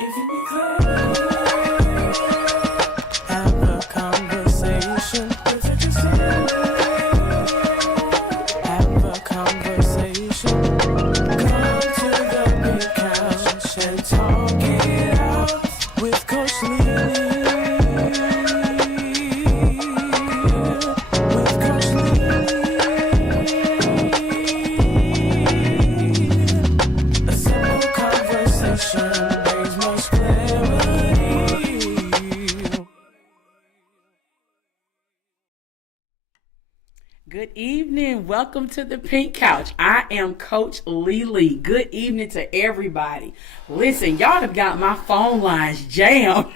If you be clear, have a conversation. Have a conversation. Come to the big couch and talk it out with Coach Lele. With Coach Lele. A simple conversation. Good evening. Welcome to the Pink Couch. I am Coach Lele. Good evening to everybody. Listen, y'all have got my phone lines jammed.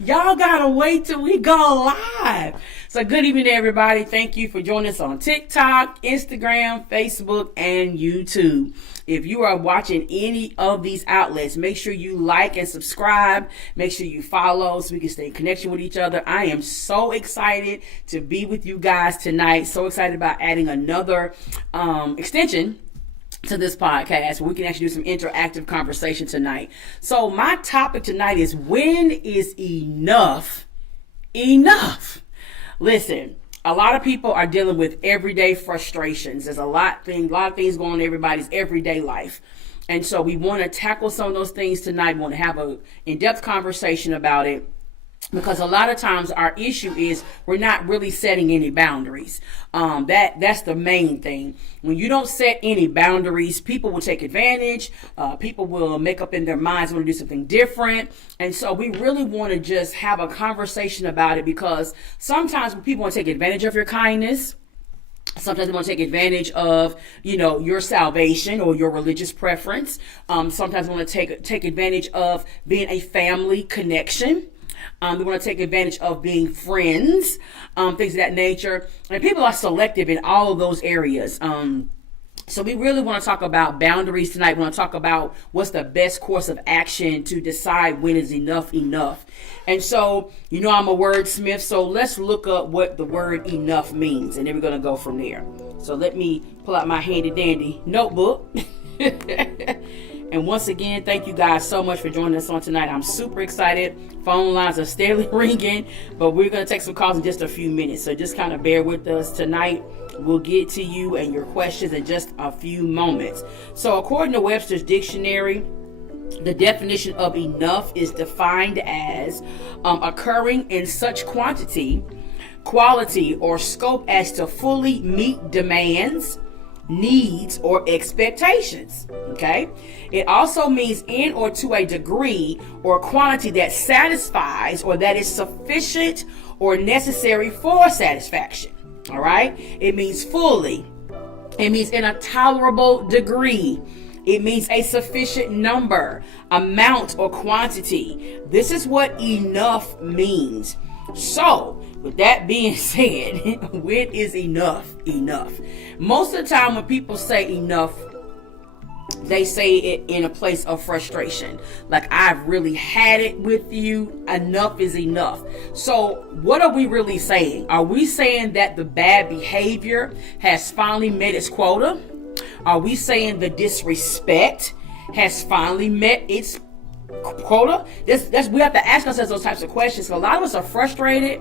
Y'all gotta wait till we go live. So good evening to everybody. Thank you for joining us on TikTok, Instagram, Facebook, and YouTube. If you are watching any of these outlets, make sure you like and subscribe. Make sure you follow so we can stay in connection with each other. I am so excited to be with you guys tonight. So excited about adding another extension to this podcast where we can actually do some interactive conversation tonight. So my topic tonight is, when is enough enough? Listen, a lot of people are dealing with everyday frustrations. There's a lot of things going on in everybody's everyday life. And so we want to tackle some of those things tonight. We want to have an in-depth conversation about it. Because a lot of times our issue is we're not really setting any boundaries. That's the main thing. When you don't set any boundaries, people will take advantage. People will make up in their minds want to do something different. And so we really want to just have a conversation about it, because sometimes people want to take advantage of your kindness. Sometimes they want to take advantage of, your salvation or your religious preference. Sometimes they want to take advantage of being a family connection. They want to take advantage of being friends, things of that nature. And people are selective in all of those areas. So we really want to talk about boundaries tonight. We want to talk about what's the best course of action to decide when is enough enough. And so, I'm a wordsmith, so let's look up what the word enough means, and then we're going to go from there. So let me pull out my handy dandy notebook. And once again, thank you guys so much for joining us on tonight. I'm super excited. Phone lines are steadily ringing, but we're going to take some calls in just a few minutes. So just kind of bear with us tonight. We'll get to you and your questions in just a few moments. So according to Webster's Dictionary, the definition of enough is defined as occurring in such quantity, quality, or scope as to fully meet demands, needs, or expectations. Okay, it also means in or to a degree or quantity that satisfies or that is sufficient or necessary for satisfaction. All right, it means fully, it means in a tolerable degree, it means a sufficient number, amount, or quantity. This is what enough means. So with that being said, when is enough enough? Most of the time when people say enough, they say it in a place of frustration. Like, I've really had it with you. Enough is enough. So what are we really saying? Are we saying that the bad behavior has finally met its quota? Are we saying the disrespect has finally met its quota? We have to ask ourselves those types of questions. A lot of us are frustrated,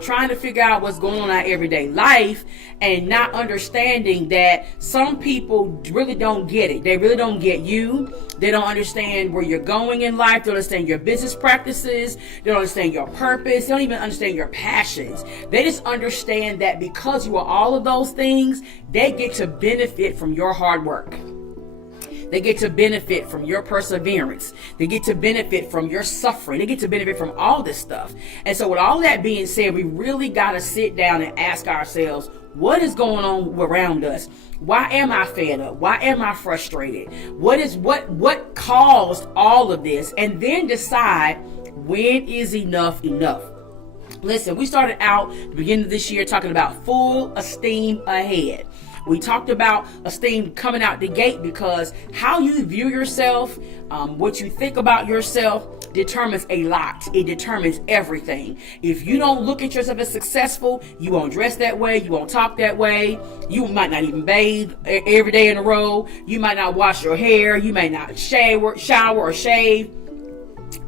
trying to figure out what's going on in our everyday life, and not understanding that some people really don't get it. They really don't get you. They don't understand where you're going in life. They don't understand your business practices. They don't understand your purpose. They don't even understand your passions. They just understand that because you are all of those things, they get to benefit from your hard work. They get to benefit from your perseverance. They get to benefit from your suffering. They get to benefit from all this stuff. And so with all that being said, we really got to sit down and ask ourselves, what is going on around us? Why am I fed up? Why am I frustrated? What caused all of this? And then decide, when is enough enough? Listen, we started out at the beginning of this year talking about full esteem ahead. We talked about esteem coming out the gate because how you view yourself, what you think about yourself determines a lot. It determines everything. If you don't look at yourself as successful, you won't dress that way. You won't talk that way. You might not even bathe every day in a row. You might not wash your hair. You may not shower or shave.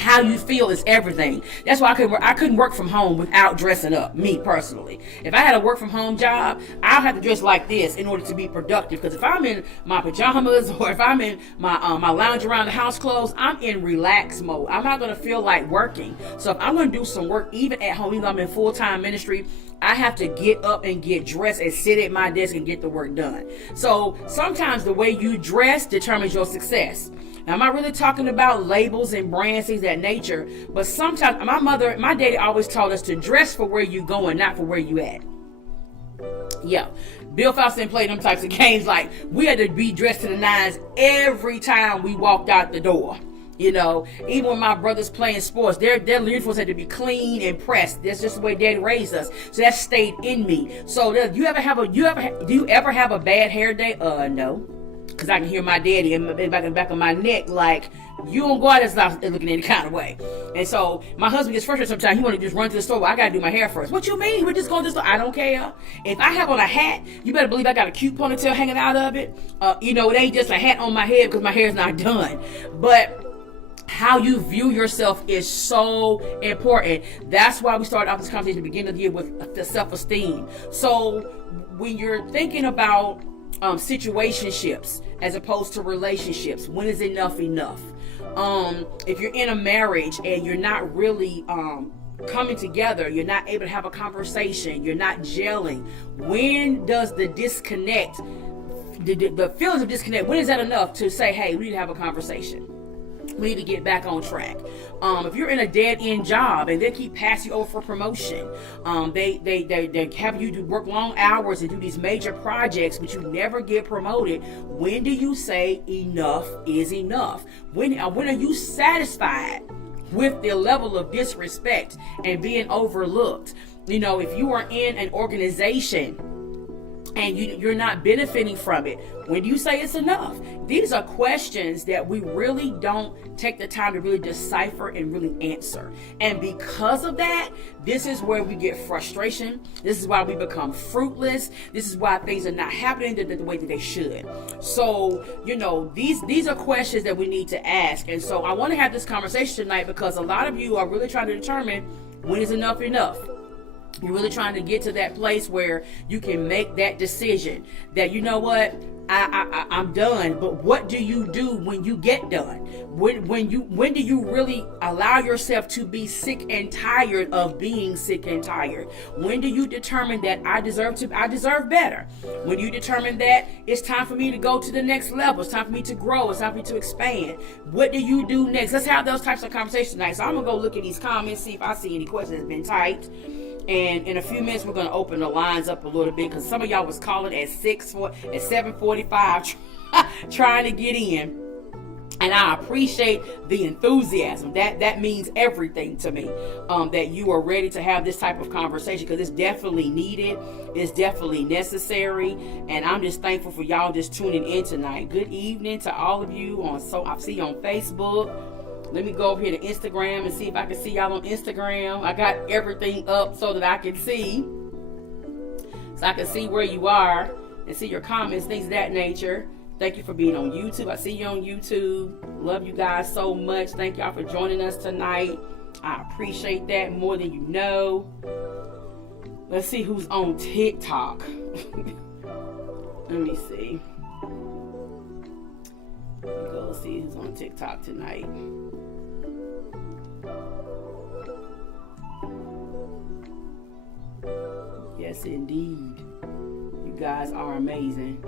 How you feel is everything. That's why I couldn't work from home without dressing up, me personally. If I had a work from home job, I'll have to dress like this in order to be productive. Because if I'm in my pajamas or if I'm in my lounge around the house clothes, I'm in relax mode. I'm not going to feel like working. So if I'm going to do some work, even at home, even though I'm in full-time ministry, I have to get up and get dressed and sit at my desk and get the work done. So sometimes the way you dress determines your success. Now, I'm not really talking about labels and brands, things of that nature, but sometimes my daddy always taught us to dress for where you going, not for where you at. Yeah, Bill Faustin played them types of games. Like, we had to be dressed to the nines every time we walked out the door. You know, even when my brothers playing sports, their uniforms had to be clean and pressed. That's just the way Daddy raised us. So that stayed in me. So do you ever have a bad hair day? No. Because I can hear my daddy in the back of my neck, like, you don't go out and looking any kind of way. And so my husband gets frustrated sometimes. He want to just run to the store. Well, I got to do my hair first. What you mean? We're just going to the store. I don't care. If I have on a hat, you better believe I got a cute ponytail hanging out of it. It ain't just a hat on my head because my hair's not done. But how you view yourself is so important. That's why we started off this conversation at the beginning of the year with the self-esteem. So when you're thinking about situationships as opposed to relationships, when is enough enough? If you're in a marriage and you're not really coming together, you're not able to have a conversation, you're not gelling, when does the disconnect, the feelings of disconnect, when is that enough to say, hey, we need to have a conversation? We need to get back on track. If you're in a dead-end job and they keep passing you over for promotion, they have you work long hours and do these major projects, but you never get promoted. When do you say enough is enough? When are you satisfied with the level of disrespect and being overlooked? You know, if you are in an organization and you're not benefiting from it? When do you say it's enough? These are questions that we really don't take the time to really decipher and really answer. And because of that, this is where we get frustration. This is why we become fruitless. This is why things are not happening the way that they should. So, these are questions that we need to ask. And so I want to have this conversation tonight because a lot of you are really trying to determine when is enough enough. You're really trying to get to that place where you can make that decision that, you know what, I'm done. But what do you do when you get done? When do you really allow yourself to be sick and tired of being sick and tired? When do you determine that I deserve better? When you determine that it's time for me to go to the next level, it's time for me to grow, it's time for me to expand. What do you do next? Let's have those types of conversations tonight. So I'm gonna go look at these comments, see if I see any questions that's been typed. And in a few minutes, we're going to open the lines up a little bit because some of y'all was calling at 7:45 trying to get in. And I appreciate the enthusiasm. That means everything to me, that you are ready to have this type of conversation because it's definitely needed. It's definitely necessary. And I'm just thankful for y'all just tuning in tonight. Good evening to all of you. I see you on Facebook. Let me go over here to Instagram and see if I can see y'all on Instagram. I got everything up so that I can see. So I can see where you are and see your comments, things of that nature. Thank you for being on YouTube. I see you on YouTube. Love you guys so much. Thank y'all for joining us tonight. I appreciate that more than you know. Let's see who's on TikTok. Let me see. Let me go see who's on TikTok tonight. Yes, indeed. You guys are amazing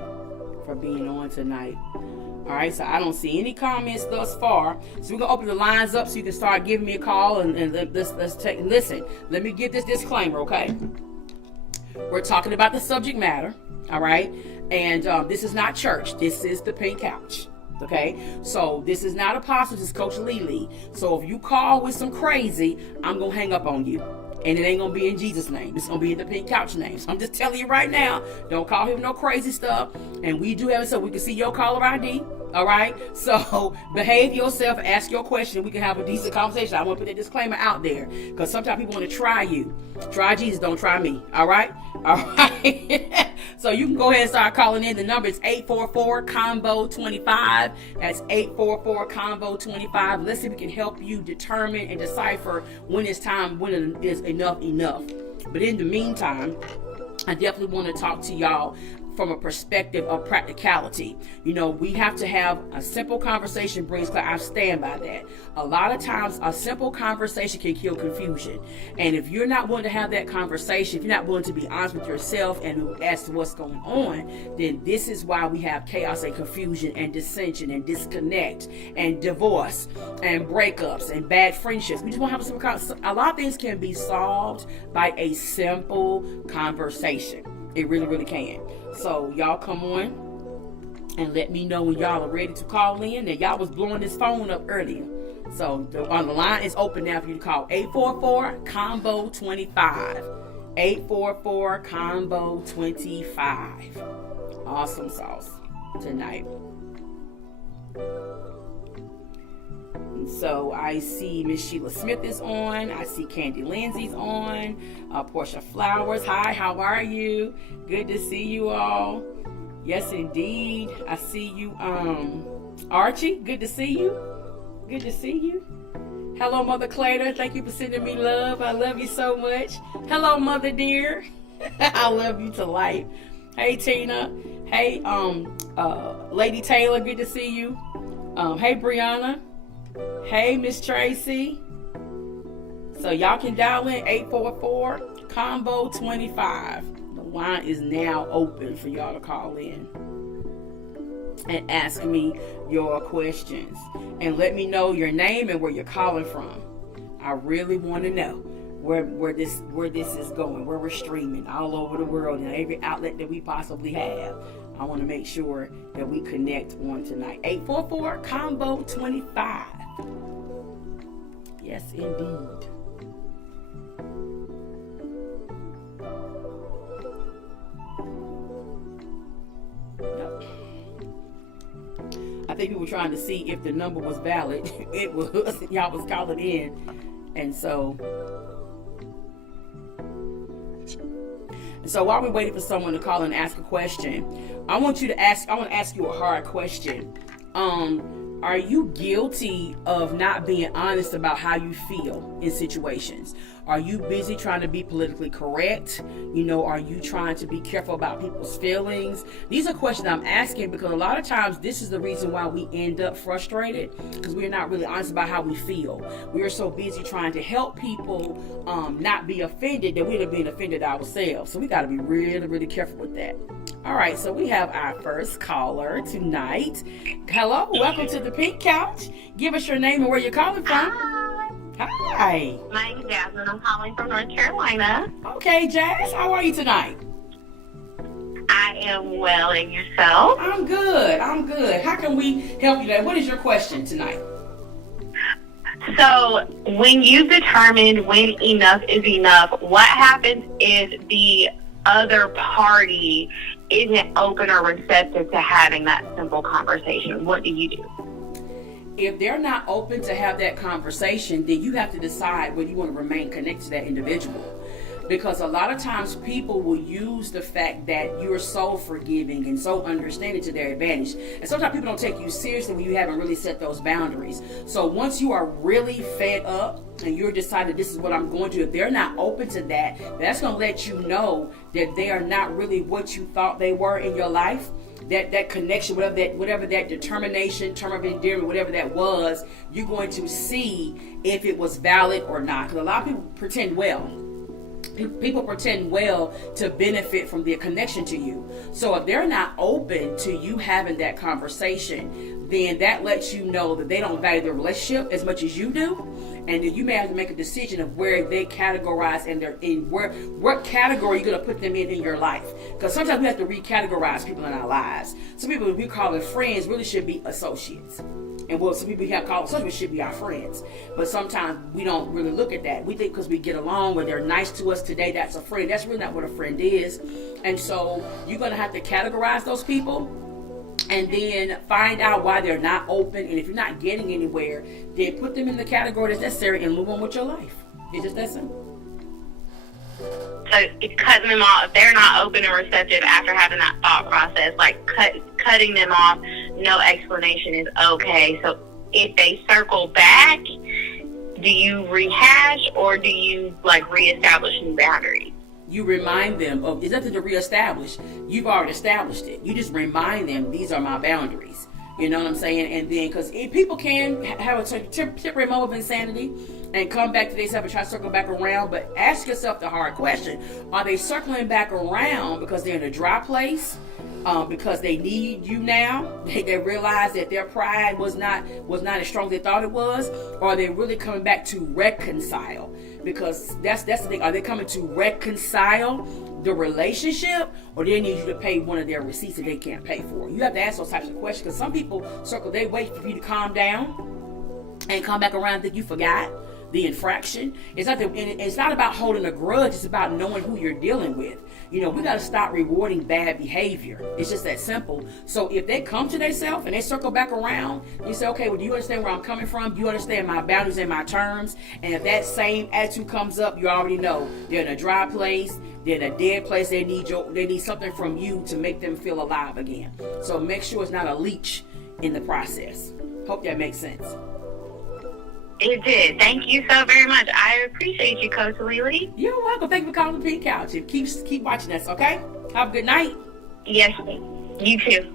for being on tonight. All right, so I don't see any comments thus far. So we're going to open the lines up so you can start giving me a call. And listen, let me give this disclaimer, okay? We're talking about the subject matter, all right? And this is not church. This is the Pink Couch. Okay, so this is not Apostle, this is Coach Lele. So if you call with some crazy, I'm going to hang up on you. And it ain't going to be in Jesus' name. It's going to be in the Pink Couch name. So I'm just telling you right now, don't call him no crazy stuff. And we do have it so we can see your caller ID. All right, so behave yourself, ask your question. We can have a decent conversation. I want to put that disclaimer out there because sometimes people want to try you. Try Jesus, don't try me. All right. So you can go ahead and start calling in. The number is 844-COMBO-25. That's 844-COMBO-25. Let's see if we can help you determine and decipher when it's time, when it is enough. But in the meantime, I definitely want to talk to y'all from a perspective of practicality. We have to have a simple conversation brings clarity. I stand by that. A lot of times a simple conversation can kill confusion. And if you're not willing to have that conversation, if you're not willing to be honest with yourself and as to what's going on, then this is why we have chaos and confusion and dissension and disconnect and divorce and breakups and bad friendships. We just want to have a simple conversation. A lot of things can be solved by a simple conversation. It really, really can. So y'all come on and let me know when y'all are ready to call in. And y'all was blowing this phone up earlier. So the line is open now for you to call 844-COMBO-25. 844-COMBO-25. Awesome sauce tonight. So I see Miss Sheila Smith is on. I see Candy Lindsay's on. Portia Flowers. Hi, how are you? Good to see you all. Yes, indeed. I see you, Archie. Good to see you. Good to see you. Hello, Mother Clater. Thank you for sending me love. I love you so much. Hello, Mother dear. I love you to life. Hey, Tina. Hey, Lady Taylor. Good to see you. Hey, Brianna. Hey, Miss Tracy. So y'all can dial in 844-COMBO-25. The line is now open for y'all to call in and ask me your questions. And let me know your name and where you're calling from. I really want to know where this is going, where we're streaming all over the world and every outlet that we possibly have. I want to make sure that we connect on tonight. 844-COMBO-25. Yes, indeed. think people were trying to see if the number was valid. It was. Y'all was calling in. And so while we're waiting for someone to call and ask a question, I want to ask you a hard question. Are you guilty of not being honest about how you feel in situations? Are you busy trying to be politically correct? Are you trying to be careful about people's feelings? These are questions I'm asking because a lot of times this is the reason why we end up frustrated, because we're not really honest about how we feel. We are so busy trying to help people not be offended that we're being offended ourselves. So we got to be really, really careful with that. All right, so we have our first caller tonight. Hello, welcome to the Pink Couch. Give us your name and where you're calling from. Hi. My name's Jasmine. I'm calling from North Carolina. Okay, Jazz, how are you tonight? I am well, and yourself? I'm good. How can we help you today? What is your question tonight? So, when you've determined when enough is enough, what happens if the other party isn't open or receptive to having that simple conversation? What do you do? If they're not open to have that conversation, then you have to decide whether you want to remain connected to that individual. Because a lot of times people will use the fact that you're so forgiving and so understanding to their advantage. And sometimes people don't take you seriously when you haven't really set those boundaries. So once you are really fed up and you're decided this is what I'm going to, if they're not open to that, that's going to let you know that they are not really what you thought they were in your life. That connection, whatever that determination, term of endearment, whatever that was, you're going to see if it was valid or not. Because a lot of people pretend well. People pretend well to benefit from their connection to you. So if they're not open to you having that conversation, then that lets you know that they don't value the relationship as much as you do. And then you may have to make a decision of where they categorize and they're in what category you're going to put them in your life. Because sometimes we have to recategorize people in our lives. Some people we call them friends really should be associates. And some people we have called associates should be our friends. But sometimes we don't really look at that. We think because we get along or they're nice to us today, that's a friend. That's really not what a friend is. And so you're going to have to categorize those people and then find out why they're not open. And if you're not getting anywhere, then put them in the category that's necessary and move on with your life. It's just that simple. So it's cutting them off. If they're not open and receptive after having that thought process, like cutting them off, no explanation is okay. So if they circle back, do you rehash or do you reestablish new boundaries? You remind them of, it's nothing to reestablish. You've already established it. You just remind them, these are my boundaries. You know what I'm saying? And then, because people can have a temporary moment of insanity and come back to themselves and try to circle back around, but ask yourself the hard question. Are they circling back around because they're in a dry place? Because they need you now? They realize that their pride was not as strong as they thought it was? Or are they really coming back to reconcile? Because that's the thing. Are they coming to reconcile the relationship, or they need you to pay one of their receipts that they can't pay for? You have to ask those types of questions, because some people they wait for you to calm down and come back around and think you forgot the infraction. It's not about holding a grudge. It's about knowing who you're dealing with. We got to stop rewarding bad behavior. It's just that simple. So if they come to themselves and they circle back around, you say, okay, well, do you understand where I'm coming from? Do you understand my boundaries and my terms? And if that same attitude comes up, you already know they're in a dry place. They're in a dead place. They need something from you to make them feel alive again. So make sure it's not a leech in the process. Hope that makes sense. It did. Thank you so very much. I appreciate you, Coach Lele. You're welcome. Thank you for calling the Pink Couch. And keep watching us, okay? Have a good night. Yes, you too.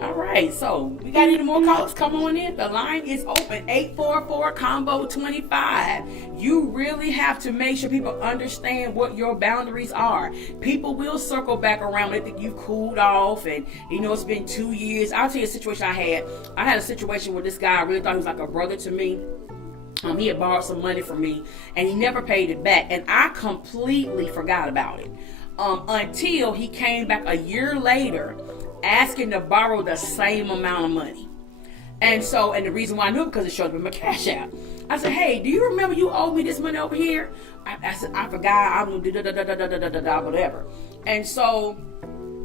All right, so we got any more calls? Come on in. The line is open. 844-COMBO-25. You really have to make sure people understand what your boundaries are. People will circle back around. They think you've cooled off and, it's been 2 years. I'll tell you a situation I had. I had a situation where this guy, I really thought he was like a brother to me. He had borrowed some money from me, and he never paid it back. And I completely forgot about it until he came back a year later asking to borrow the same amount of money. And the reason why I knew it because it showed up in my Cash App. I said, hey, do you remember you owe me this money over here? I said, I forgot. I'm whatever. And so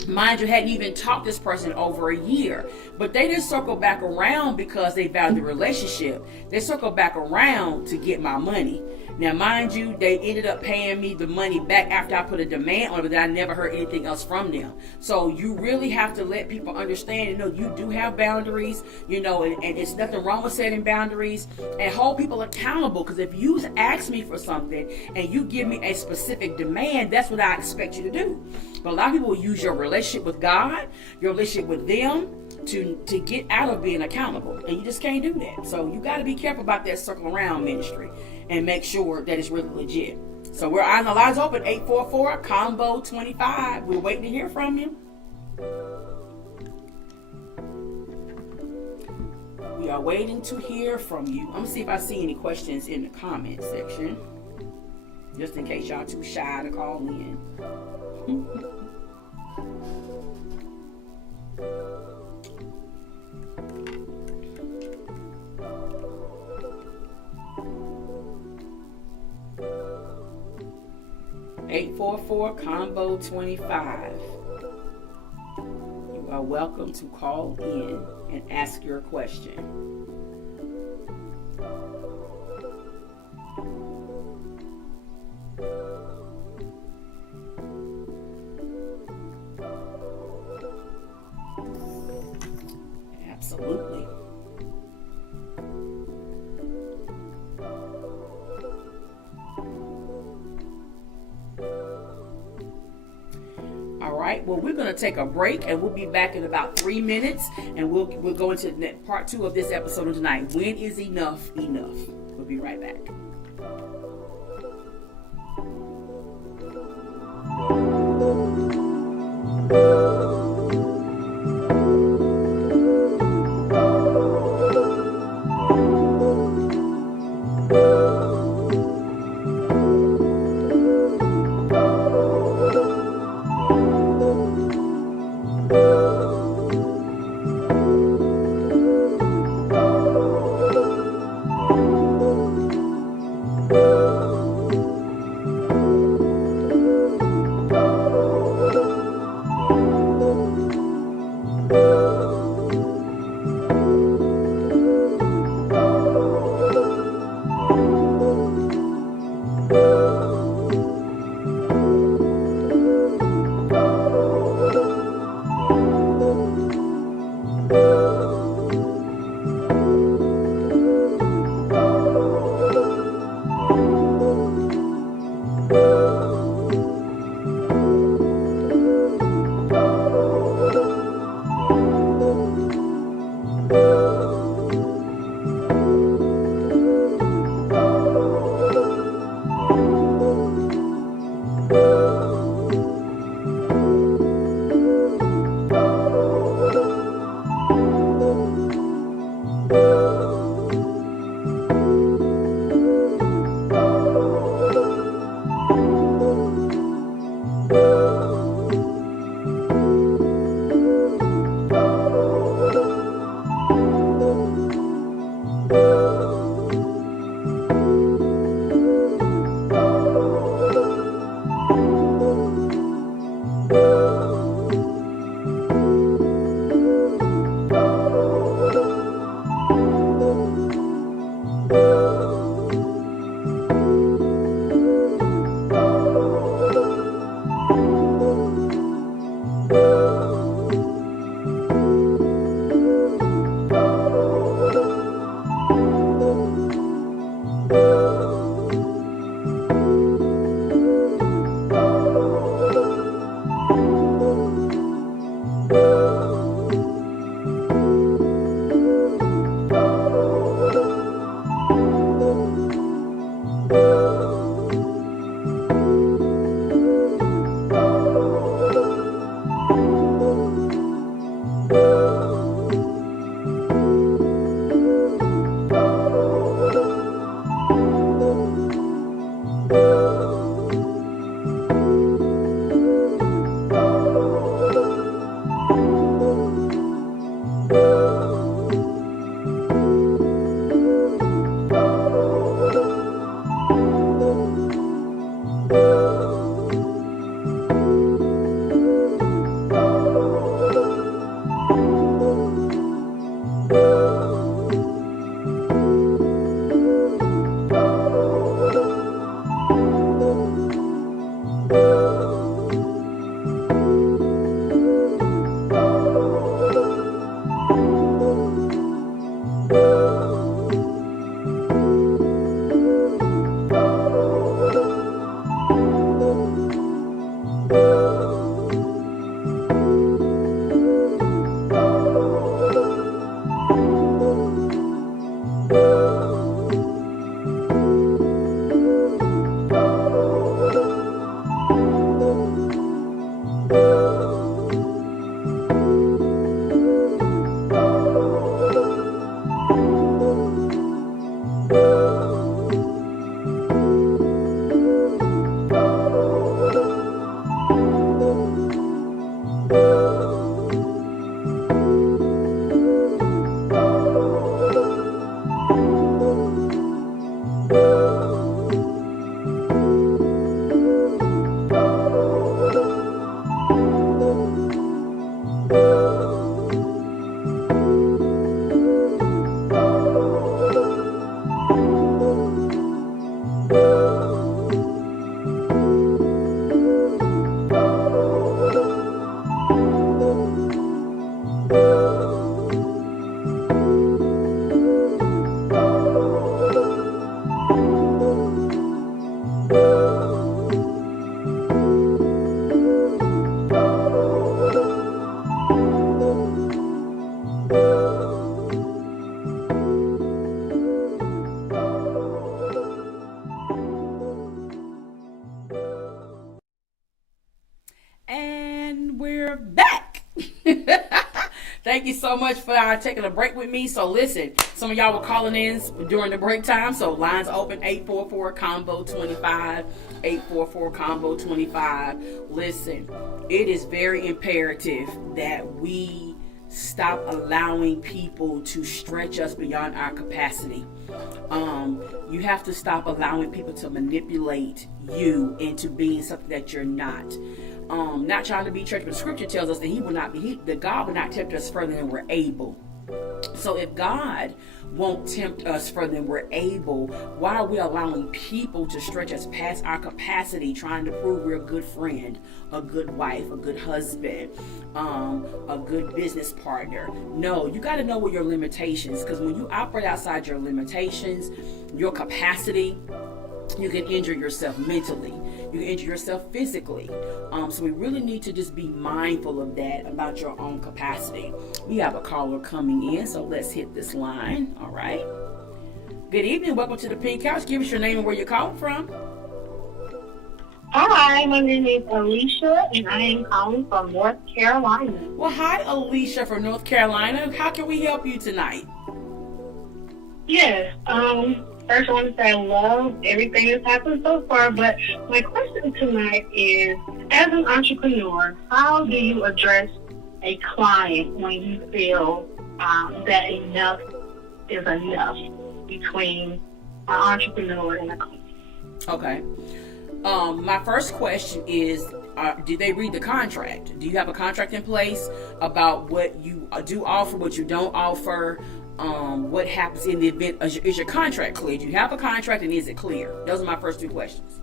Mind you, hadn't even talked to this person over a year, but they didn't circle back around because they valued the relationship. They circled back around to get my money. Now, mind you, they ended up paying me the money back after I put a demand on it, but I never heard anything else from them. So you really have to let people understand, you do have boundaries, and it's nothing wrong with setting boundaries, and hold people accountable. Because if you ask me for something and you give me a specific demand, that's what I expect you to do. But a lot of people will use your relationship with God, your relationship with them, to get out of being accountable, and you just can't do that. So you got to be careful about that circle around ministry and make sure that it's really legit. So we're on the lines open, 844-COMBO-25. We're waiting to hear from you. We are waiting to hear from you. I'm gonna see if I see any questions in the comment section, just in case y'all too shy to call in. 844-COMBO-25. You are welcome to call in and ask your question. Absolutely. All right, well, we're going to take a break, and we'll be back in about 3 minutes, and we'll go into part 2 of this episode of tonight. When is enough enough? We'll be right back. And we're back. Thank you so much for taking a break with me. So listen, some of y'all were calling in during the break time. So lines open 844-COMBO-25, 844-COMBO-25. Listen, it is very imperative that we stop allowing people to stretch us beyond our capacity. You have to stop allowing people to manipulate you into being something that you're not. Not trying to be church, but scripture tells us that that God will not tempt us further than we're able. So if God won't tempt us further than we're able, why are we allowing people to stretch us past our capacity, trying to prove we're a good friend, a good wife, a good husband, a good business partner? No, you got to know what your limitations, because when you operate outside your limitations, your capacity, you can injure yourself mentally. You can injure yourself physically. So we really need to just be mindful of that, about your own capacity. We have a caller coming in, so let's hit this line. All right. Good evening. Welcome to the Pink Couch. Give us your name and where you're calling from. Hi, my name is Alicia, and I am calling from North Carolina. Well, hi, Alicia from North Carolina. How can we help you tonight? Yes. First, I want to say I love everything that's happened so far, but my question tonight is, as an entrepreneur, how do you address a client when you feel that enough is enough between an entrepreneur and a client? Okay. My first question is, did they read the contract? Do you have a contract in place about what you do offer, what you don't offer? What happens in the event? Is your contract clear? Do you have a contract, and is it clear? Those are my first two questions.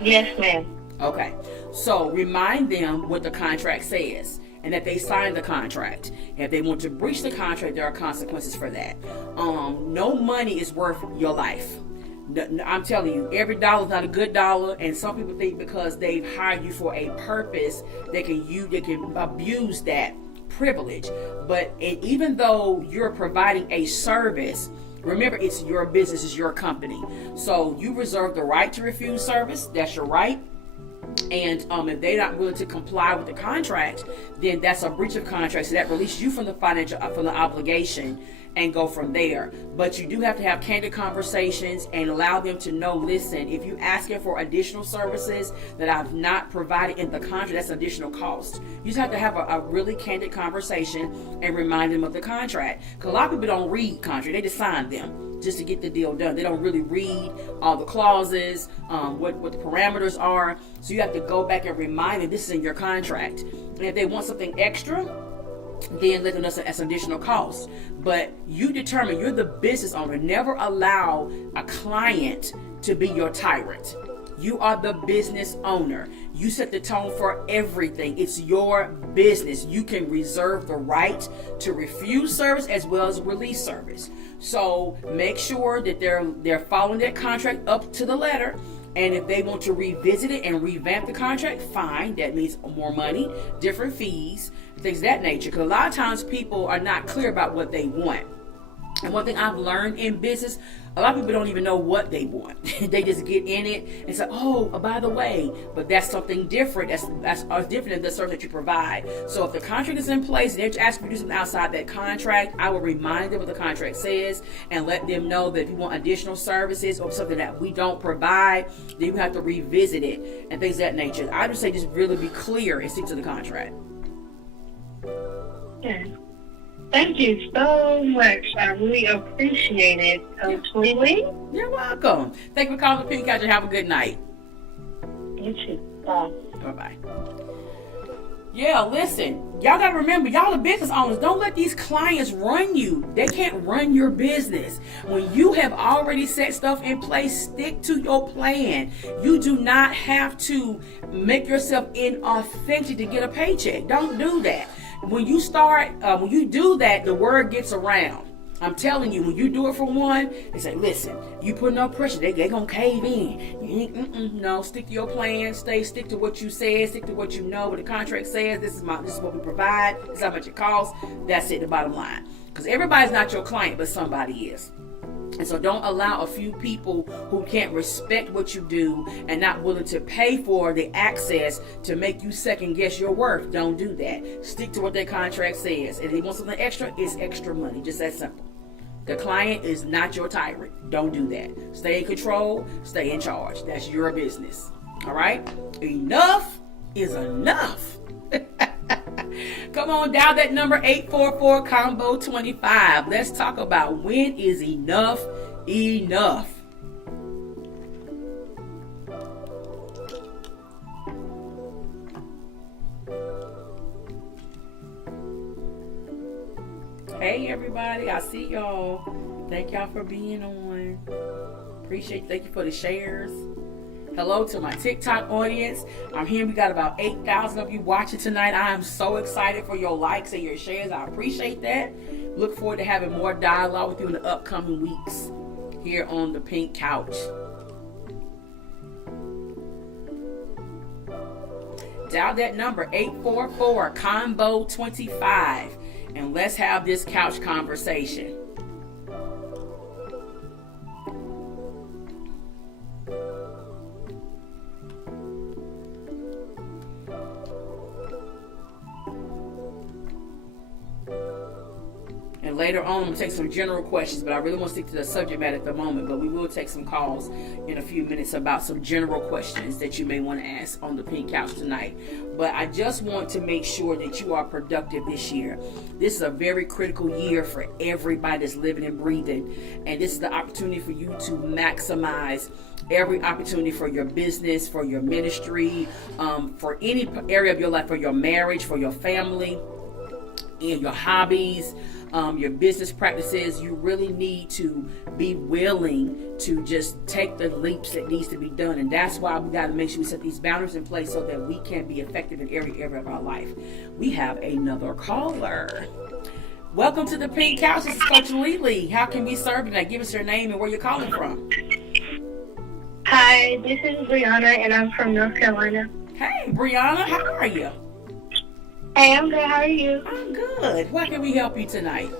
Yes, ma'am. Okay. So remind them what the contract says and that they signed the contract. If they want to breach the contract, there are consequences for that. No money is worth your life. I'm telling you, every dollar is not a good dollar, and some people think because they've hired you for a purpose, they can abuse that privilege. But even though you're providing a service, remember, it's your business, it's your company. So you reserve the right to refuse service. That's your right. And if they're not willing to comply with the contract, then that's a breach of contract. So that releases you from the obligation and go from there. But you do have to have candid conversations and allow them to know, listen, if you asking for additional services that I've not provided in the contract, that's additional cost. You just have to have a really candid conversation and remind them of the contract. Because a lot of people don't read contract, they just sign them just to get the deal done. They don't really read all the clauses, what the parameters are. So you have to go back and remind them this is in your contract. And if they want something extra, then let them know that's additional cost. But you determine, you're the business owner. Never allow a client to be your tyrant. You are the business owner. You set the tone for everything. It's your business. You can reserve the right to refuse service as well as release service. So make sure that they're following that contract up to the letter. And if they want to revisit it and revamp the contract, fine. That means more money, different fees, things of that nature. Because a lot of times people are not clear about what they want. And one thing I've learned in business, a lot of people don't even know what they want. They just get in it and say, oh, by the way, but that's something different. That's different than the service that you provide. So if the contract is in place and they're asking you to do something outside that contract, I will remind them what the contract says and let them know that if you want additional services or something that we don't provide, then you have to revisit it and things of that nature. I would say just really be clear and stick to the contract. Yeah. Thank you so much. I really appreciate it. Completely. You're welcome. Thank you for calling the Pink Couch and have a good night. You too. Bye. Bye-bye. Yeah, listen. Y'all got to remember, y'all are business owners. Don't let these clients run you. They can't run your business. When you have already set stuff in place, stick to your plan. You do not have to make yourself inauthentic to get a paycheck. Don't do that. When you do that, the word gets around. I'm telling you, when you do it for one, they say, listen, you put no pressure, they going to cave in. No, stick to your plan, stick to what you said, stick to what you know, what the contract says, this is what we provide, this is how much it costs, that's it, the bottom line. Because everybody's not your client, but somebody is. And so don't allow a few people who can't respect what you do and not willing to pay for the access to make you second guess your worth. Don't do that. Stick to what their contract says. And if they want something extra, it's extra money. Just that simple. The client is not your tyrant. Don't do that. Stay in control. Stay in charge. That's your business. All right? Enough is enough. Come on, dial that number 844-COMBO-25. Let's talk about when is enough enough. Hey everybody, I see y'all. Thank y'all for being on. Thank you for the shares. Hello to my TikTok audience. I'm here. We got about 8,000 of you watching tonight. I am so excited for your likes and your shares. I appreciate that. Look forward to having more dialogue with you in the upcoming weeks here on the Pink Couch. Dial that number 844-COMBO-25 and let's have this couch conversation. And later on, I'm going to take some general questions, but I really want to stick to the subject matter at the moment. But we will take some calls in a few minutes about some general questions that you may want to ask on the Pink Couch tonight. But I just want to make sure that you are productive this year. This is a very critical year for everybody that's living and breathing. And this is the opportunity for you to maximize every opportunity for your business, for your ministry, for any area of your life, for your marriage, for your family, and your hobbies. Your business practices. You really need to be willing to just take the leaps that needs to be done. And that's why we got to make sure we set these boundaries in place so that we can be effective in every area of our life. We have another caller. Welcome to the Pink Couch. This is Coach Lele. How can we serve tonight? Give us your name and where you're calling from. Hi, this is Brianna, and I'm from North Carolina. Hey, Brianna. How are you? Hey, I'm good. How are you? I'm good. How can we help you tonight?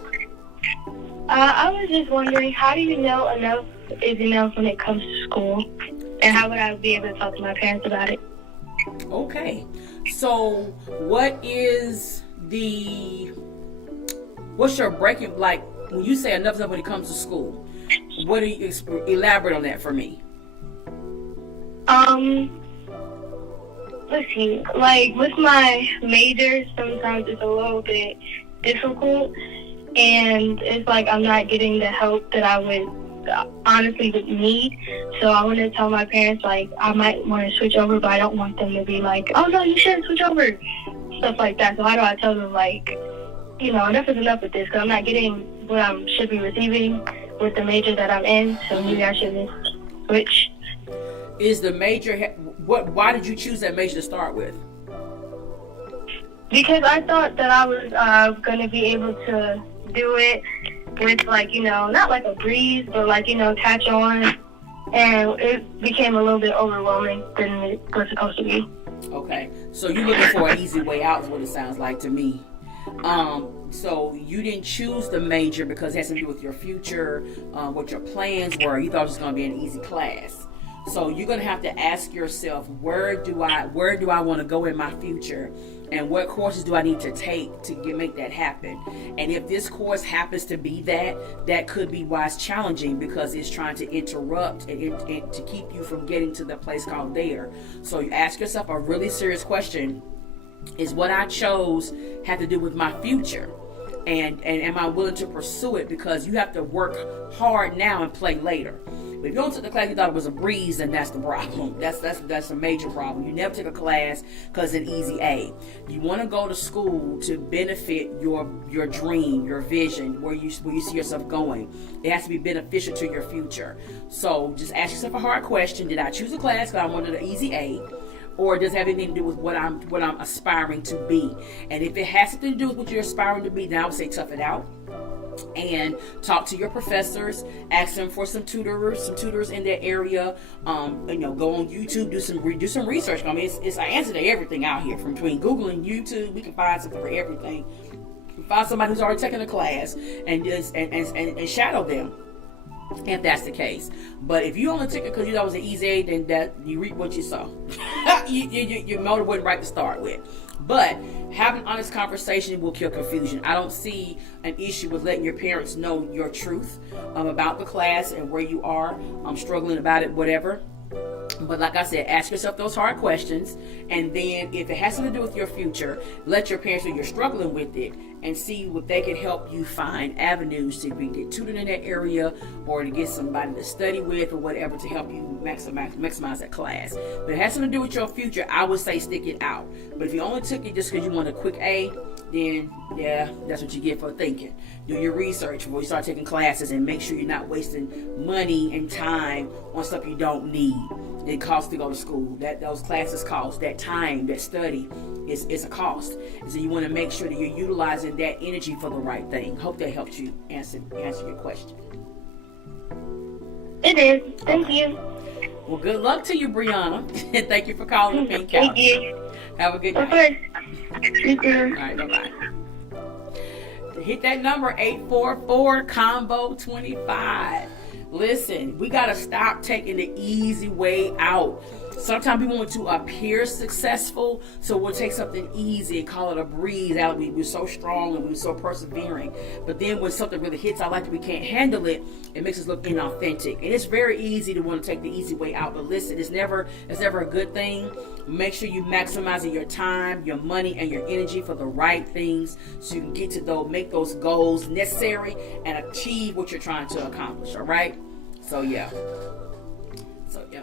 I was just wondering, how do you know enough is enough when it comes to school? And how would I be able to talk to my parents about it? Okay. So, what's your breaking, like, when you say enough is enough when it comes to school? What do you elaborate on that for me? Let's see, like with my major, sometimes it's a little bit difficult, and it's like I'm not getting the help that I would honestly would need. So I want to tell my parents, like, I might want to switch over, but I don't want them to be like, oh no, you shouldn't switch over, stuff like that. So how do I tell them, like, enough is enough with this, because I'm not getting what I should be receiving with the major that I'm in, so maybe I should switch. Is the major, why did you choose that major to start with? Because I thought that I was going to be able to do it with, like, not like a breeze, but like, catch on. And it became a little bit overwhelming than it was supposed to be. Okay. So you're looking for an easy way out is what it sounds like to me. So you didn't choose the major because it has to do with your future, what your plans were. You thought it was going to be an easy class. So you're going to have to ask yourself, where do I want to go in my future, and what courses do I need to take to make that happen? And if this course happens to be that could be why it's challenging, because it's trying to interrupt and to keep you from getting to the place called there. So you ask yourself a really serious question: is what I chose have to do with my future? And am I willing to pursue it? Because you have to work hard now and play later. But if you don't take the class you thought it was a breeze, then that's the problem. That's a major problem. You never take a class because it's an easy A. You want to go to school to benefit your dream, your vision, where you see yourself going. It has to be beneficial to your future. So just ask yourself a hard question: did I choose a class because I wanted an easy A? Or does it have anything to do with what I'm aspiring to be? And if it has something to do with what you're aspiring to be, then I would say tough it out and talk to your professors. Ask them for some tutors in that area. Go on YouTube, do some research. I mean, it's an answer to everything out here. From between Google and YouTube, we can find something for everything. Find somebody who's already taken a class and shadow them, if that's the case. But if you only took it because you thought it was an easy A, then that you reap what you sow. Your motive wasn't right to start with. But having honest conversation will kill confusion. I don't see an issue with letting your parents know your truth about the class and where you are. Struggling about it, whatever. But like I said, ask yourself those hard questions, and then if it has something to do with your future, let your parents know you're struggling with it and see what they can help you find avenues to get tutored in that area, or to get somebody to study with, or whatever, to help you maximize that class. But it has something to do with your future. I would say stick it out. But if you only took it just because you want a quick A, then yeah, that's what you get for thinking. Do your research before you start taking classes, and make sure you're not wasting money and time on stuff you don't need. It costs to go to school. Those classes cost. That time, that study is a cost. And so you want to make sure that you're utilizing that energy for the right thing. Hope that helps you answer your question. It is. Thank you. Well, good luck to you, Brianna. Thank you for calling the Pink Couch. Thank you. Have a good Of night. course. You too. All right, bye-bye. Hit that number, 844-COMBO-25. Listen, we got to stop taking the easy way out. Sometimes we want to appear successful, so we'll take something easy and call it a breeze. We're so strong and we're so persevering. But then when something really hits our life that we can't handle it, it makes us look inauthentic. And it's very easy to want to take the easy way out. But listen, it's never a good thing. Make sure you maximizing your time, your money, and your energy for the right things, so you can get to make those goals necessary and achieve what you're trying to accomplish. All right? So yeah,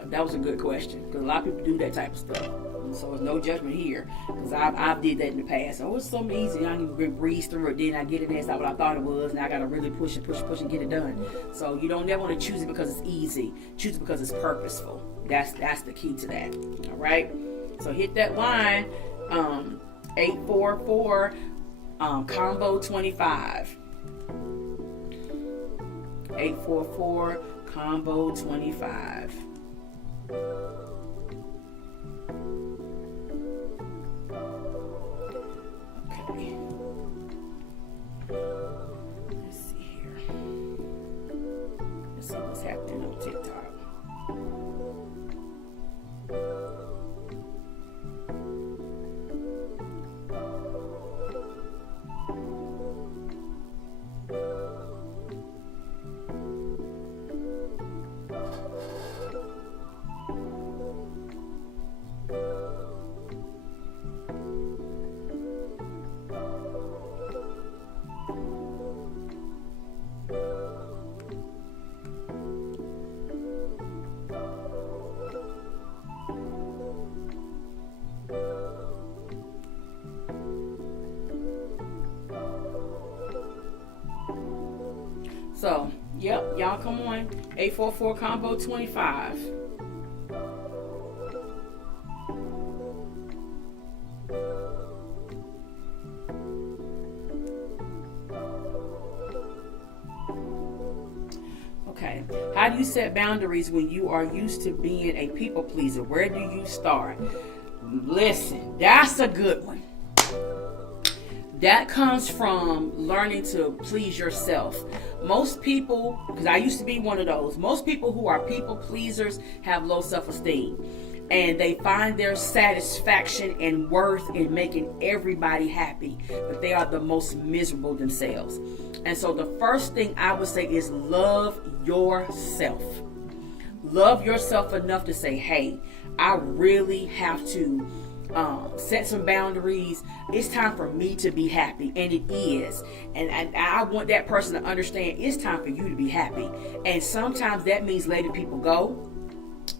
that was a good question, because a lot of people do that type of stuff. And so there's no judgment here, because I've did that in the past. Oh, it's something easy. I can breeze through it. Then I get it, and it's not what I thought it was. And I got to really push and get it done. So you don't never want to choose it because it's easy. Choose it because it's purposeful. That's the key to that. All right. So hit that line, 844 combo 25. 844 combo 25. Okay. Let's see here. Let's see what's happening on TikTok. So, yep, y'all come on. 844 combo 25. Okay. How do you set boundaries when you are used to being a people pleaser? Where do you start? Listen, that's a good one. That comes from learning to please yourself. Most people, because I used to be one of those, most people who are people pleasers have low self-esteem. And they find their satisfaction and worth in making everybody happy. But they are the most miserable themselves. And so the first thing I would say is love yourself. Love yourself enough to say, hey, I really have to set some boundaries. It's time for me to be happy, and it is. And I want that person to understand it's time for you to be happy. And sometimes that means letting people go,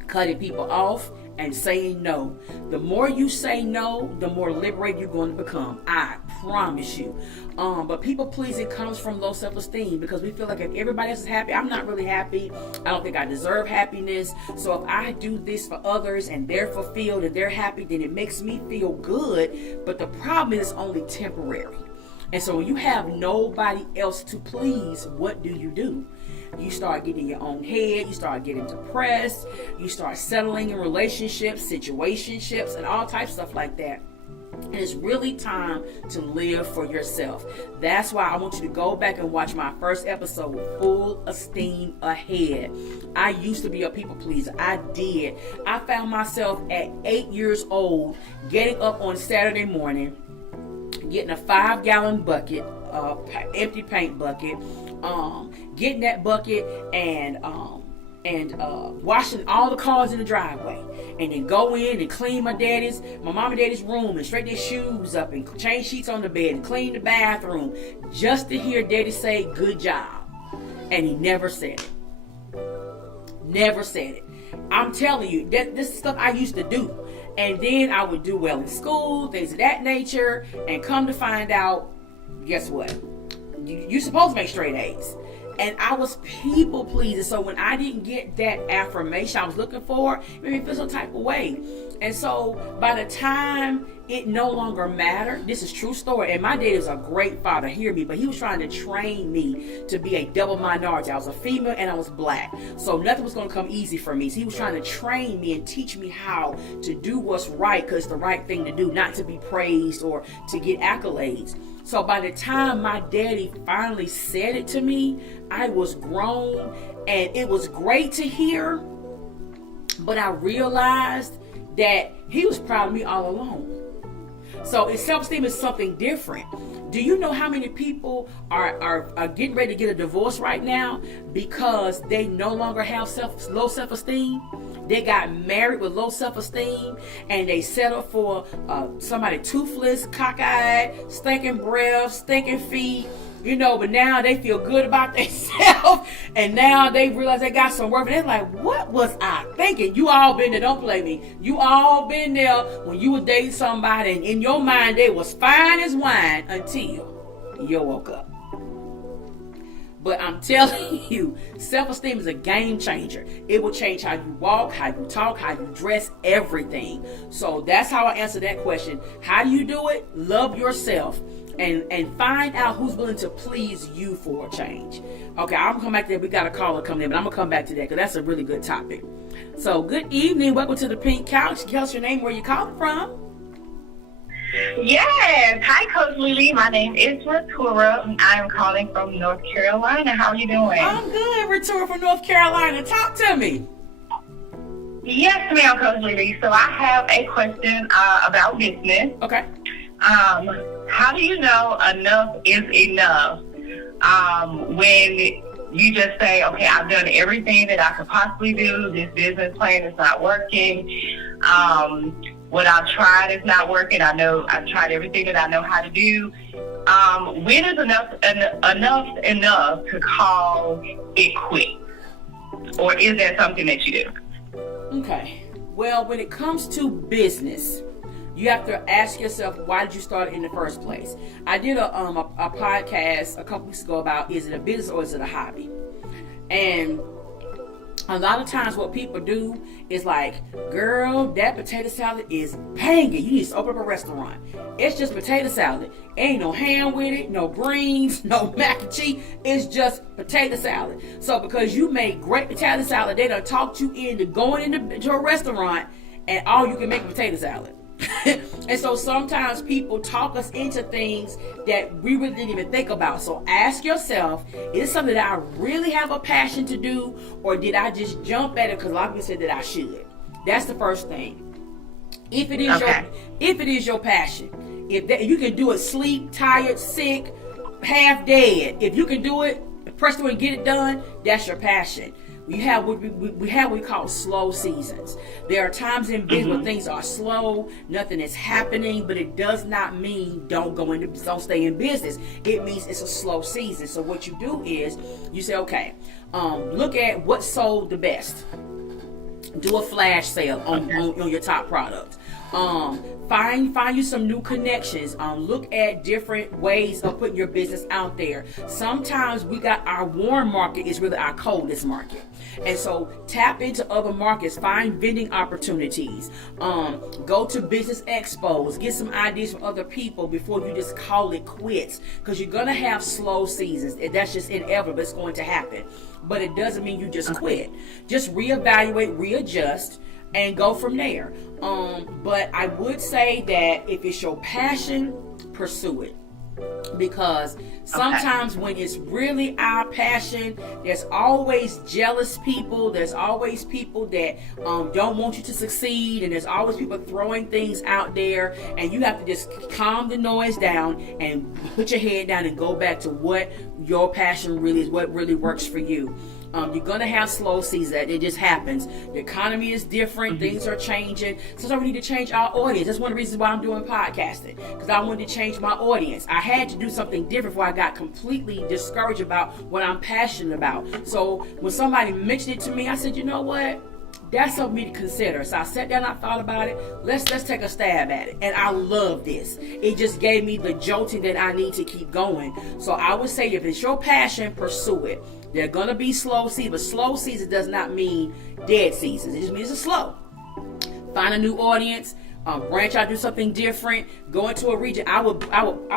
cutting people off, and saying no. The more you say no, the more liberated you're going to become. I promise you. But people pleasing comes from low self-esteem, because we feel like if everybody else is happy, I'm not really happy. I don't think I deserve happiness. So if I do this for others and they're fulfilled and they're happy, then it makes me feel good. But the problem is only temporary. And so when you have nobody else to please, what do? You start getting in your own head. You start getting depressed. You start settling in relationships, situationships, and all types of stuff like that. And it's really time to live for yourself. That's why I want you to go back and watch my first episode, Full Esteem Ahead. I used to be a people pleaser. I did. I found myself at 8 years old getting up on Saturday morning, getting a 5-gallon bucket, empty paint bucket, getting that bucket and washing all the cars in the driveway, and then go in and clean my mom and daddy's room, and straighten their shoes up, and change sheets on the bed, and clean the bathroom, just to hear daddy say good job. And he never said it. I'm telling you, this is stuff I used to do. And then I would do well in school, things of that nature, and come to find out, guess what? You're supposed to make straight A's. And I was people pleasing. So when I didn't get that affirmation I was looking for, it made me feel some type of way. And so by the time it no longer mattered, this is true story. And my dad is a great father, hear me, but he was trying to train me to be a double minority. I was a female and I was black. So nothing was going to come easy for me. So he was trying to train me and teach me how to do what's right, because it's the right thing to do, not to be praised or to get accolades. So by the time my daddy finally said it to me, I was grown, and it was great to hear, but I realized that he was proud of me all along. So self-esteem is something different. Do you know how many people are getting ready to get a divorce right now because they no longer have low self-esteem? They got married with low self-esteem, and they settled for somebody toothless, cockeyed, stinking breath, stinking feet, but now they feel good about themselves, and now they realize they got some work, and they're like, what was I thinking? You all been there, don't play me. You all been there when you were dating somebody, and in your mind they was fine as wine until you woke up. But I'm telling you, self-esteem is a game changer. It will change how you walk, how you talk, how you dress, everything. So that's how I answer that question. How do you do it? Love yourself and find out who's willing to please you for a change. Okay, I'm going to come back to that. We got a caller coming in, but I'm going to come back to that because that's a really good topic. So good evening. Welcome to the Pink Couch. Tell us your name, where you calling from. Yes. Hi, Coach Lele. My name is Ratura, and I'm calling from North Carolina. How are you doing? I'm good, Ratura from North Carolina. Talk to me. Yes, ma'am, Coach Lele. So I have a question about business. Okay. How do you know enough is enough when you just say, okay, I've done everything that I could possibly do. This business plan is not working. What I've tried is not working. I know I've tried everything that I know how to do. When is enough to call it quits? Or is that something that you do? Okay. Well, when it comes to business, you have to ask yourself, why did you start it in the first place? I did a podcast a couple weeks ago about, is it a business or is it a hobby? And a lot of times what people do is like, girl, that potato salad is banging. You need to open up a restaurant. It's just potato salad. Ain't no ham with it, no greens, no mac and cheese. It's just potato salad. So because you make great potato salad, they done talked you into going into a restaurant and all you can make is potato salad. And so sometimes people talk us into things that we really didn't even think about. So ask yourself, is it something that I really have a passion to do, or did I just jump at it because a lot of people said that I should? That's the first thing. If it is your passion, if you can do it, sleep, tired, sick, half dead, if you can do it, press through and get it done, that's your passion. We have what we call slow seasons. There are times in business when things are slow, nothing is happening, but it does not mean don't stay in business. It means it's a slow season. So what you do is you say, okay, look at what sold the best. Do a flash sale on your top products. Find you some new connections. Look at different ways of putting your business out there. Sometimes we got our warm market is really our coldest market. And so tap into other markets, find vending opportunities, go to business expos, get some ideas from other people before you just call it quits. Because you're going to have slow seasons. That's just inevitable. It's going to happen. But it doesn't mean you just quit. Just reevaluate, readjust, and go from there. But I would say that if it's your passion, pursue it. Because sometimes when it's really our passion, there's always jealous people. There's always people that don't want you to succeed. And there's always people throwing things out there. And you have to just calm the noise down and put your head down and go back to what your passion really is, what really works for you. You're going to have slow seasons. It just happens. The economy is different. Things are changing. Sometimes we need to change our audience. That's one of the reasons why I'm doing podcasting. Because I wanted to change my audience. I had to do something different before I got completely discouraged about what I'm passionate about. So when somebody mentioned it to me, I said, you know what? That's something to consider. So I sat down and I thought about it. Let's take a stab at it. And I love this. It just gave me the jolting that I need to keep going. So I would say if it's your passion, pursue it. There are going to be slow seasons, but slow season does not mean dead seasons. It just means it's slow. Find a new audience, branch out, do something different, go into a region. I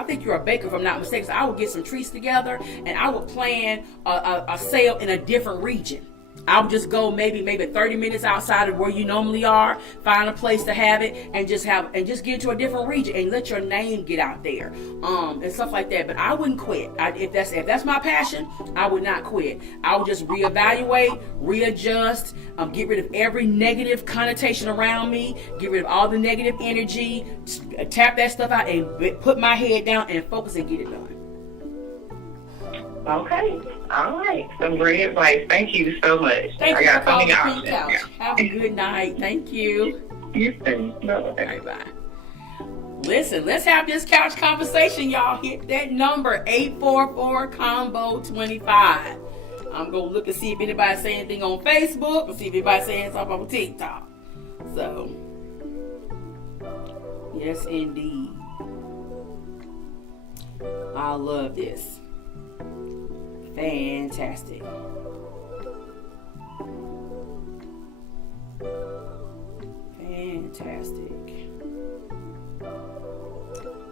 think you're a baker if I'm not mistaken. So I would get some treats together and I would plan a sale in a different region. I would just go maybe 30 minutes outside of where you normally are, find a place to have it, and just get into a different region and let your name get out there, and stuff like that. But I wouldn't quit. If that's my passion, I would not quit. I would just reevaluate, readjust, get rid of every negative connotation around me, get rid of all the negative energy, tap that stuff out, and put my head down and focus and get it done. Okay. All right. Some great advice. Thank you so much. Thank you for calling the Pink Couch. Have a good night. Thank you. You too. Bye. Listen, let's have this couch conversation, y'all. Hit that number, 844-COMBO-25. I'm going to look and see if anybody's saying anything on Facebook and see if anybody's saying something on TikTok. So, yes, indeed. I love this. Fantastic.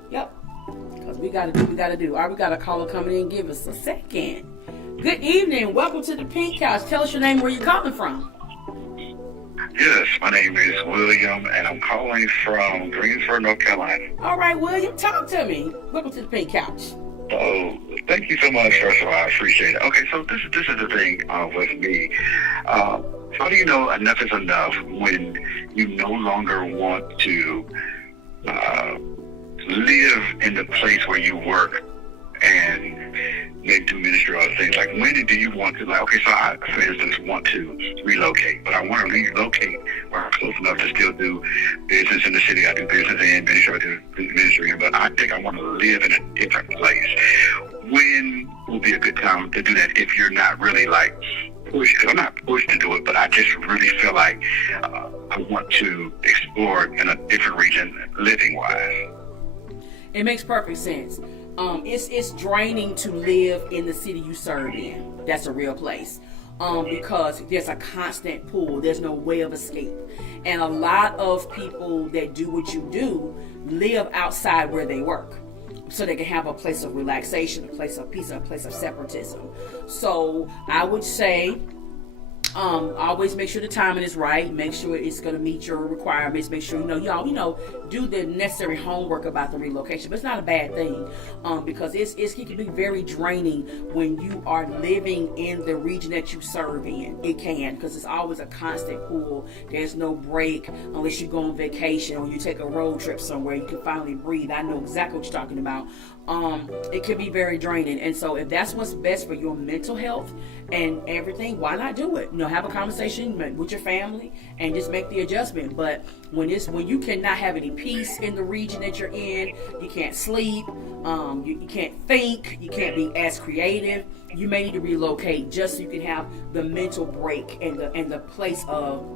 Yep. Because we gotta do. All right, we got a caller coming in. Give us a second. Good evening. Welcome to the Pink Couch. Tell us your name, where you're calling from. Yes, my name is William, and I'm calling from Greensboro, North Carolina. All right, William, talk to me. Welcome to the Pink Couch. Oh, thank you so much. First of all, I appreciate it. Okay, so this is the thing with me. How do you know enough is enough when you no longer want to live in the place where you work and maybe do ministry or other things? Like, when do you want to, like, okay, so I, for instance, want to relocate, but I want to relocate where I'm close enough to still do business in the city. I do business in ministry, I do ministry, but I think I want to live in a different place. When will be a good time to do that if you're not really like pushed? Because I'm not pushed to do it, but I just really feel like I want to explore in a different region, living-wise. It makes perfect sense. It's draining to live in the city you serve in. That's a real place. Because there's a constant pull. There's no way of escape. And a lot of people that do what you do live outside where they work, so they can have a place of relaxation, a place of peace, a place of separatism. So I would say Always make sure the timing is right. Make sure it's going to meet your requirements. Make sure y'all do the necessary homework about the relocation. But it's not a bad thing, because it can be very draining when you are living in the region that you serve in. It can, because it's always a constant pull. There's no break unless you go on vacation or you take a road trip somewhere. You can finally breathe. I know exactly what you're talking about. It can be very draining, and so if that's what's best for your mental health and everything, why not do it? Have a conversation with your family and just make the adjustment. But when you cannot have any peace in the region that you're in, you can't sleep, you can't think, you can't be as creative, you may need to relocate just so you can have the mental break and the place of,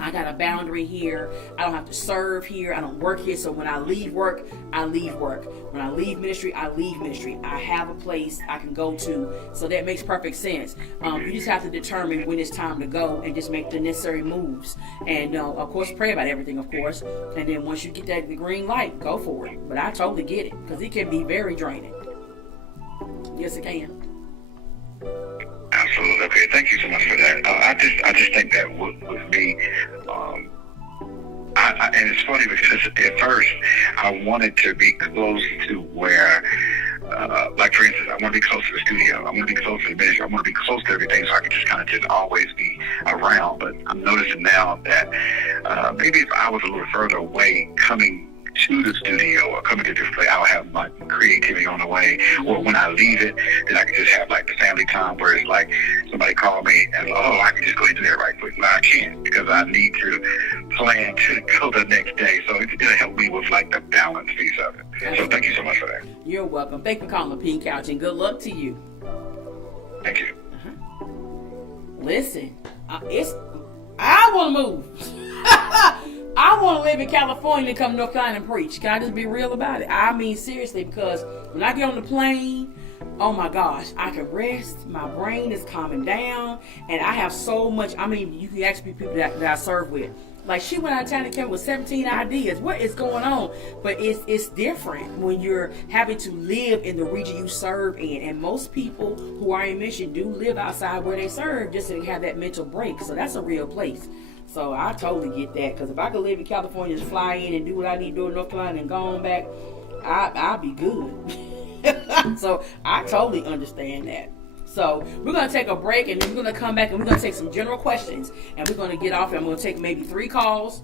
I got a boundary here. I don't have to serve here. I don't work here. So when I leave work, I leave work. When I leave ministry, I leave ministry. I have a place I can go to. So that makes perfect sense. You just have to determine when it's time to go and just make the necessary moves. And of course, pray about everything, of course. And then once you get the green light, go for it. But I totally get it, because it can be very draining. Yes, it can. Absolutely. Okay, thank you so much for that. I just think that with me, and it's funny because at first I wanted to be close to where, like for instance, I want to be close to the studio. I want to be close to the ministry. I want to be close to everything, so I can just kind of just always be around. But I'm noticing now that maybe if I was a little further away, coming to the studio or coming to this place, I'll have my creativity on the way. Or when I leave it, then I can just have like the family time where it's like somebody called me and I can just go into that right quick. But I can't, because I need to plan to go the next day. So it'll help me with like the balance piece of it. So thank you so much for that. You're welcome. Thank you for calling the Pink Couch, and good luck to you. Thank you. Listen, I want to move. I want to live in California and come to North Carolina and preach. Can I just be real about it? I mean, seriously, because when I get on the plane, oh my gosh, I can rest. My brain is calming down, and I have so much. I mean, you can ask people that I serve with. Like, she went out of town and came with 17 ideas. What is going on? But it's different when you're having to live in the region you serve in. And most people who are in mission do live outside where they serve just to have that mental break. So that's a real place. So I totally get that, because if I could live in California, just fly in and do what I need to do in North Carolina and go on back, I'll be good. So I totally understand that. So we're going to take a break, and then we're going to come back, and we're going to take some general questions, and we're going to get off, and I'm going to take maybe 3 calls,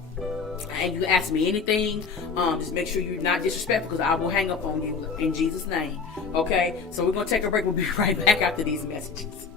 and you can ask me anything. Just make sure you're not disrespectful, because I will hang up on you in Jesus' name. Okay? So we're going to take a break. We'll be right back after these messages.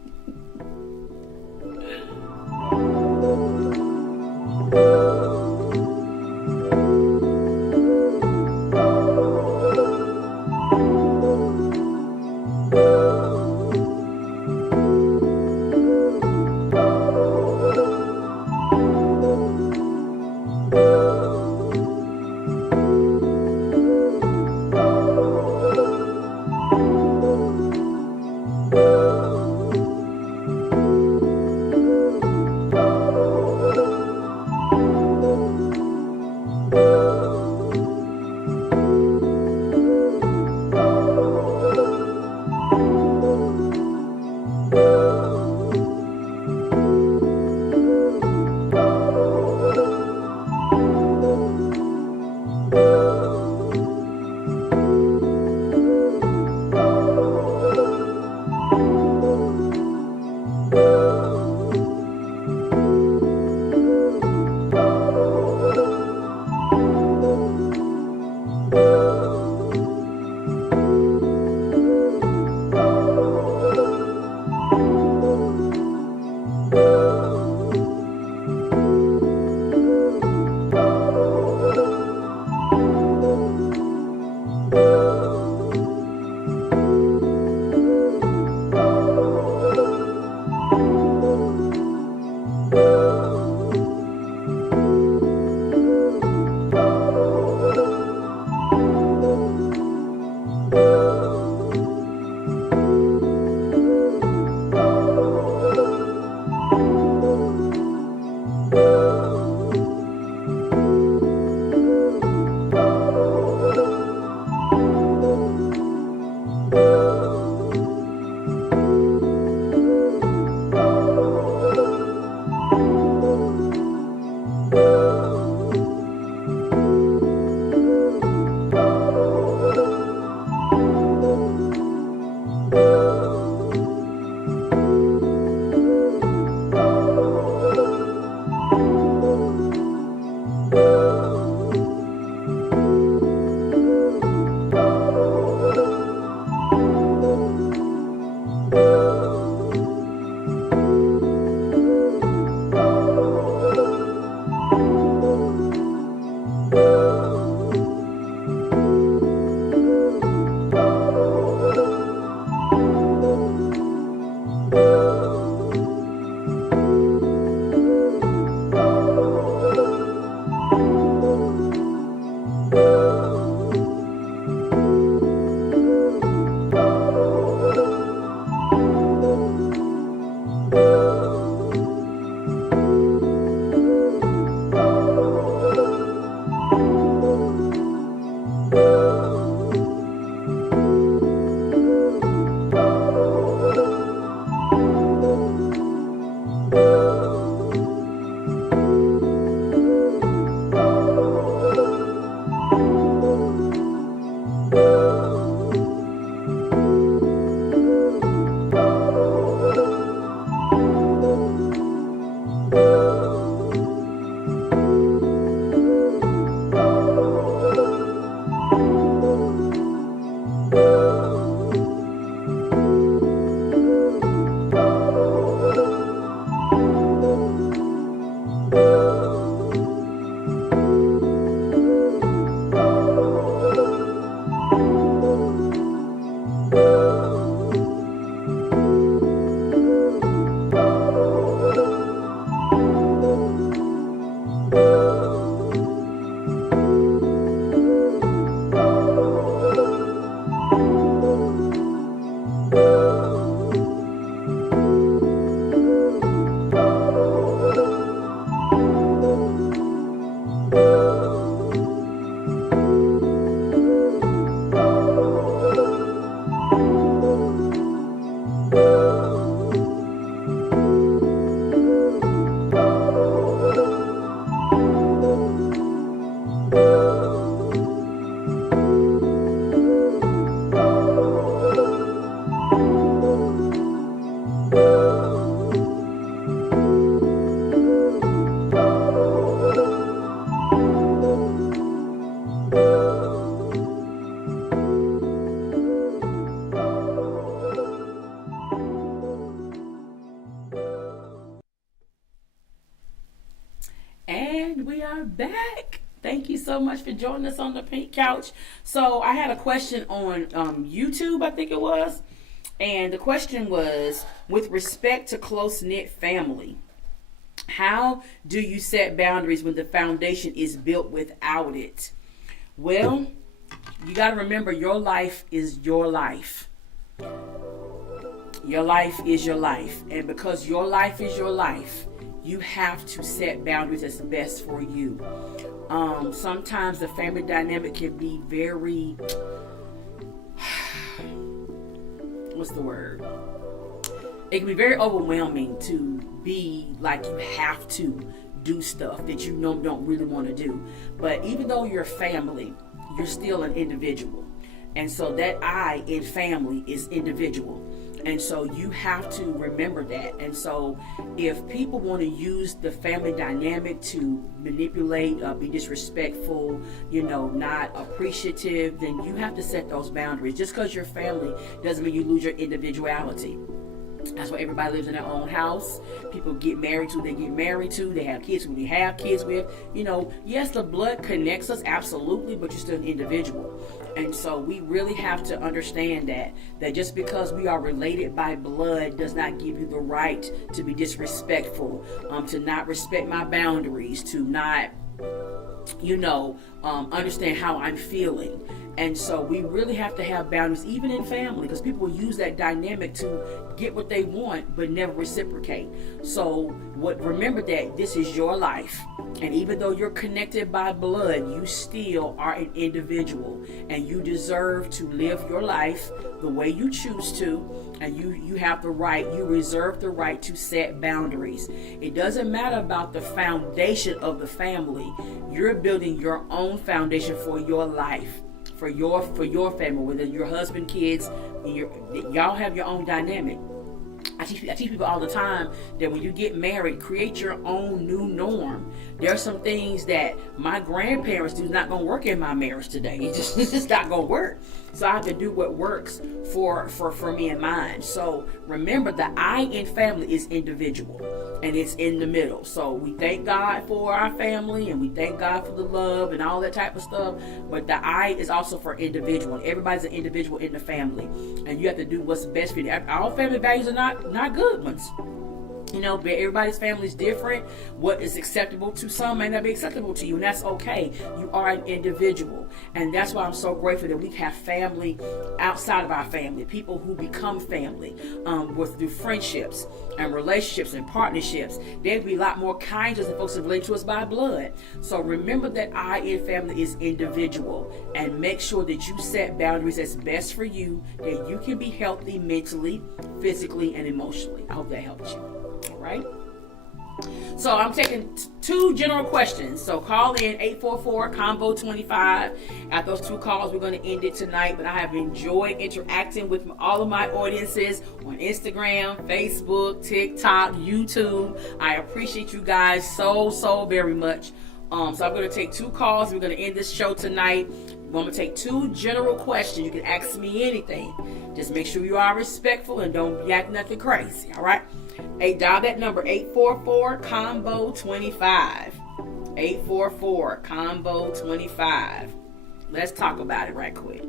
And we are back. Thank you so much for joining us on the Pink Couch. So I had a question on YouTube, I think it was. And the question was, with respect to close-knit family, how do you set boundaries when the foundation is built without it? Well, you got to remember, your life is your life. Your life is your life. And because your life is your life, you have to set boundaries that's best for you. Sometimes the family dynamic can be very, what's the word? It can be very overwhelming to be like you have to do stuff that you know don't really want to do. But even though you're family, you're still an individual. And so that I in family is individual. And so you have to remember that. And so if people want to use the family dynamic to manipulate, be disrespectful, not appreciative, then you have to set those boundaries. Just because you're family doesn't mean you lose your individuality. That's why everybody lives in their own house. People get married to, they get married to. They have kids who they have kids with. Yes, the blood connects us, absolutely, but you're still an individual. And so we really have to understand that just because we are related by blood does not give you the right to be disrespectful, to not respect my boundaries, to not, understand how I'm feeling. And so we really have to have boundaries, even in family, because people will use that dynamic to get what they want, but never reciprocate. So remember that this is your life. And even though you're connected by blood, you still are an individual. And you deserve to live your life the way you choose to. And you have the right, you reserve the right to set boundaries. It doesn't matter about the foundation of the family. You're building your own foundation for your life. For your family, whether your husband, kids, y'all have your own dynamic. I teach people all the time that when you get married, create your own new norm. There are some things that my grandparents do not going to work in my marriage today. It's just not going to work. So I have to do what works for me and mine. So remember, the I in family is individual, and it's in the middle. So we thank God for our family, and we thank God for the love and all that type of stuff. But the I is also for individual. And everybody's an individual in the family, and you have to do what's best for you. All family values are not good ones. But everybody's family is different. What is acceptable to some may not be acceptable to you, and that's okay. You are an individual, and that's why I'm so grateful that we have family outside of our family, people who become family through friendships and relationships and partnerships. There'd be a lot more kind to us than folks that relate to us by blood. So remember that I in family is individual, and make sure that you set boundaries that's best for you, that you can be healthy mentally, physically, and emotionally. I hope that helps you. All right. So I'm taking two general questions. So call in 844-COMBO-25. After those two calls, we're going to end it tonight. But I have enjoyed interacting with all of my audiences on Instagram, Facebook, TikTok, YouTube. I appreciate you guys so very much. So I'm going to take two calls. We're going to end this show tonight. I'm going to take two general questions. You can ask me anything. Just make sure you are respectful and don't be acting nothing crazy. All right? Dial that number, 844-COMBO-25. 844-COMBO-25. Let's talk about it right quick.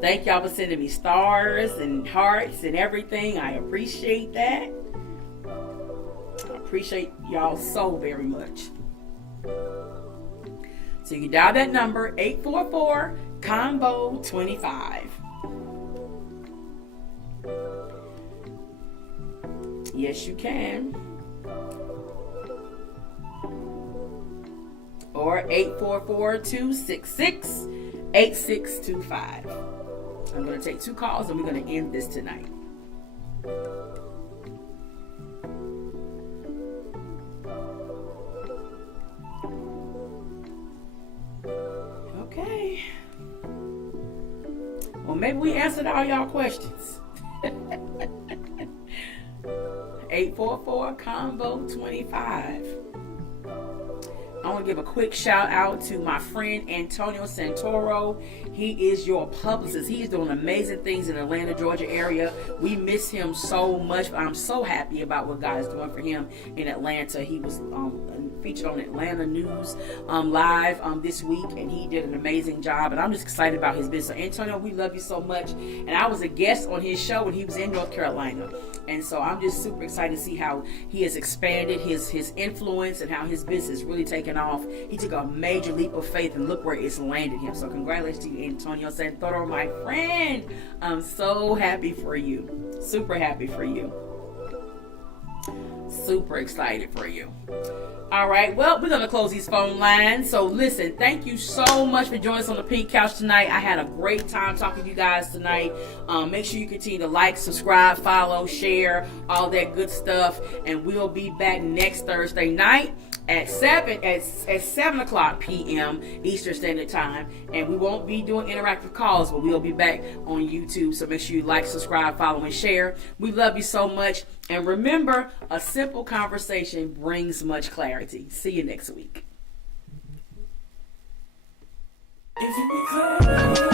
Thank y'all for sending me stars and hearts and everything. I appreciate that. I appreciate y'all so very much. So you can dial that number, 844-COMBO-25. Yes, you can. Or 844-266-8625. I'm going to take two calls and we're going to end this tonight. Okay. Well, maybe we answered all y'all questions. 844-COMBO-25. I want to give a quick shout out to my friend Antonio Santoro. He is your publicist. He is doing amazing things in the Atlanta, Georgia area. We miss him so much, but I'm so happy about what God is doing for him in Atlanta. He was featured on Atlanta News Live this week, and he did an amazing job, and I'm just excited about his business. So Antonio, we love you so much, and I was a guest on his show when he was in North Carolina, and so I'm just super excited to see how he has expanded his influence and how his business is really taken off. He took a major leap of faith, and look where it's landed him. So congratulations to you, Antonio Santoro, my friend. I'm so happy for you. Super happy for you. Super excited for you. All right, well, we're going to close these phone lines. So listen, thank you so much for joining us on the Pink Couch tonight. I had a great time talking to you guys tonight. Make sure you continue to like, subscribe, follow, share, all that good stuff. And we'll be back next Thursday night at 7 o'clock p.m. Eastern Standard Time. And we won't be doing interactive calls, but we'll be back on YouTube. So make sure you like, subscribe, follow, and share. We love you so much. And remember, a simple conversation brings much clarity. See you next week. If you be clear.